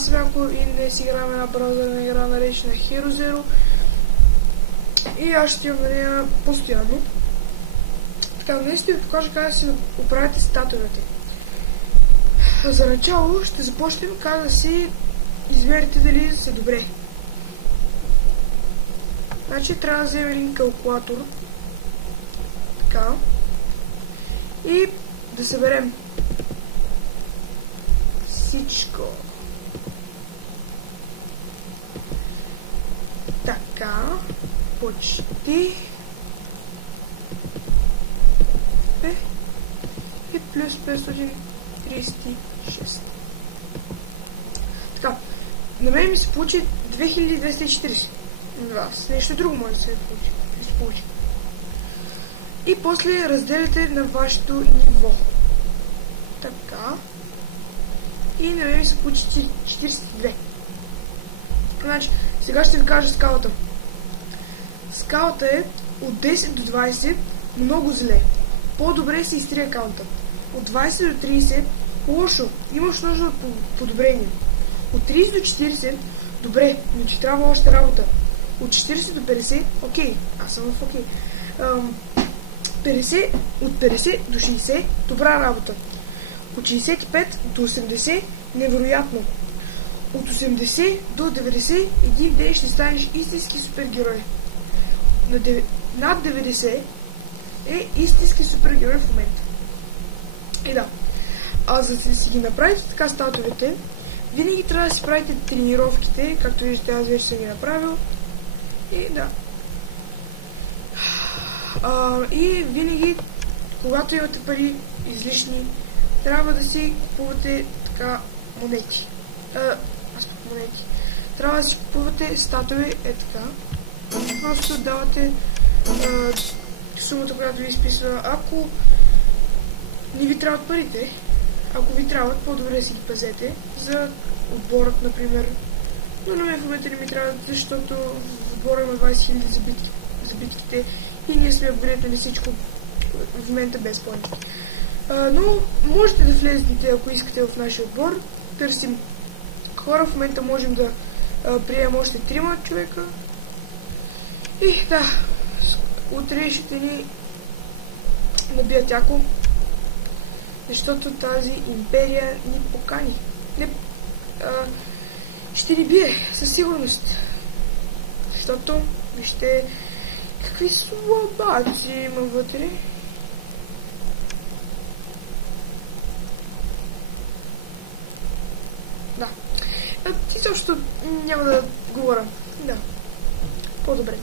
Аз съм Янко и днес играем една браузърна игра наречена Hero Zero. И аз ще имам на нея постоянно. Така, днес ще ви покажа как да си оправите статуите. За начало ще започнем как да си измерите дали са добре. Значи трябва да вземем един калкулатор. Така. И да съберем всичко. Така. Почти. И плюс 536. Така. На мен ми се получи 2240. На вас. Нещо друго може да се получи. И после разделите на вашето ниво. Така. И на мен ми се получи 42. Значи, сега ще ви кажа скалата. Скалата е от 10 до 20 много зле. По-добре се изтрия акаунта. От 20 до 30 лошо. Имаш нужда от подобрение. От 30 до 40 добре, но ти трябва още работа. От 40 до 50 окей. Аз съм в окей. От 50 до 60 добра работа. От 65 до 80 невероятно. От 80 до 90 един ден ще станеш истински супергерой. Над 90 е истински супергерой в момента. И да. А за да си ги направите така статовете, винаги трябва да си правите тренировките, както виждате аз вече съм ги направил. И да. И винаги, когато имате пари излишни, трябва да си купувате така монети. Монети. Трябва да си купувате статуи така. Просто давате сумата, която ви изписва. Ако не ви трябват парите, ако ви трябват, по-добре да си ги пазете за отборът, например. Но на мен в момента не ми трябват, защото в отбора има 20 000 за битките и ние сме апгрейднали всичко в момента без планки. Но можете да влезете, ако искате, в нашия отбор. Търсим хора, в момента можем да приемем още 3 човека. И да, утре ще ни набият яко, защото тази империя ни покани. Ще ни бие, със сигурност. Защото, вижте, какви слабаци има вътре. Да. Ти също няма да говоря. Да. По-добре.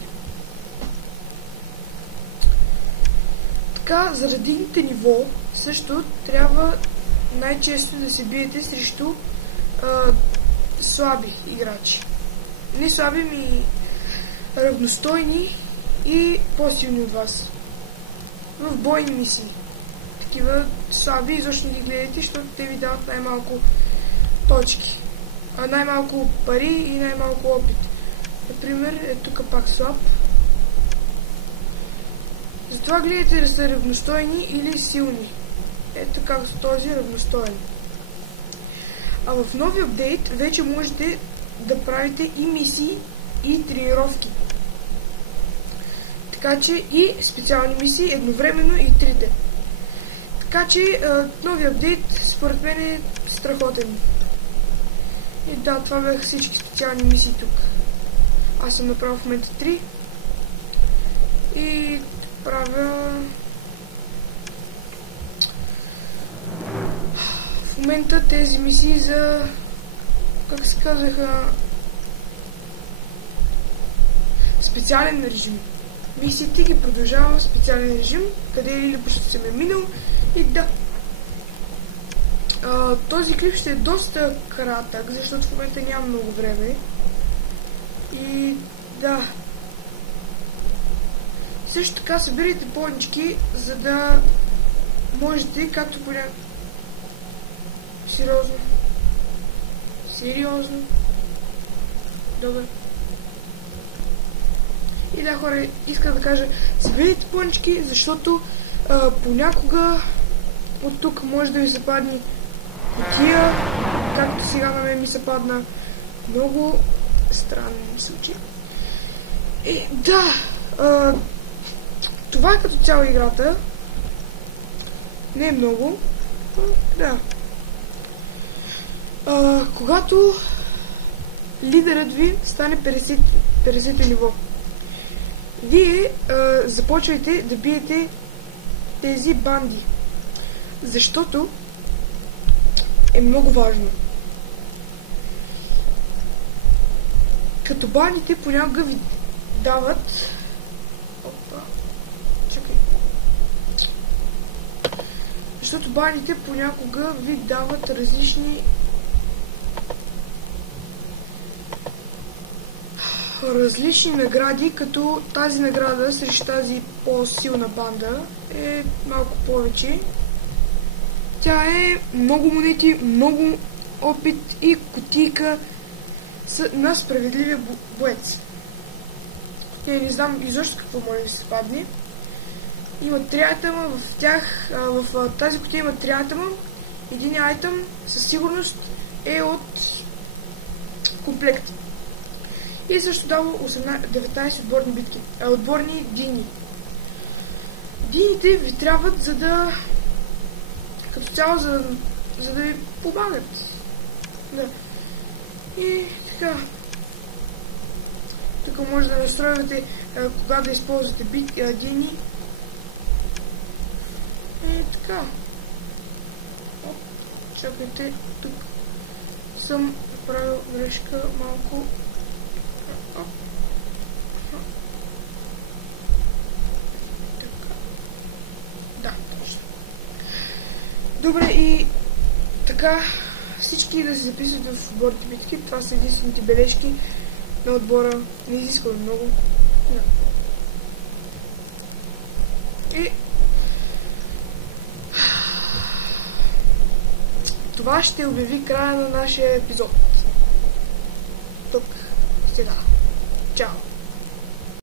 Така, за да дигнете ниво, също трябва най-често да се биете срещу слаби играчи. Не слаби, ми равностойни и по-силни от вас. В бойни мисии. Такива слаби, изобщо не ги гледайте, защото те ви дават най-малко точки. Най-малко пари и най-малко опит. Например, е тук пак слаб. Затова гледайте да са равностойни или силни. Ето както този равностоен. А в новия апдейт вече можете да правите и мисии, и тренировки. Така че и специални мисии едновременно и трите. Така че новия апдейт според мен е страхотен. И да, това бяха всички специални мисии тук. Аз съм направил в момента 3. И правя... В момента тези мисии за... Как се казаха... Специален режим. Мисиите ги продължавам в специален режим, къде или почти съм минал. И да. Този клип ще е доста кратък, защото в момента няма много време. И да. Също така събирайте плънчки, за да можете, както понякога... Сериозно. Сериозно. Добре. И да, хора, искам да кажа, събирайте плънчки, защото понякога от тук може да ви западне кутия както сега на мен ми се падна. Много странно ми случи. Да, това е като цяло играта. Не е много. Да. Когато лидерът ви стане 50 ниво, вие започвайте да биете тези банди. Защото е много важно. Като бандите понякога ви дават... Опа. Чакай. Защото бандите понякога ви дават различни награди, като тази награда срещу тази по-силна банда е малко повече. Тя е много монети, много опит и кутийка на справедливия боец. Не знам изобщо какво може да се падне. Има 3 айтема, в тях, в тази кутия има 3 айтема. Един айтем със сигурност е от комплект. И също дава 19 отборни битки, отборни дини. Дините ви трябват, за да като цяло, за да ви помагат. Да. И така. Тук може да настройвате кога да използвате дини. Така. Оп, чакайте, тук съм направил грешка малко. Оп. Така. Да, точно. Добре, и така всички да се записват в отборните битки. Това са единствените бележки на отбора. Не изисква много. Да. И това ще обяви края на нашия епизод. Тук, сега. Чао!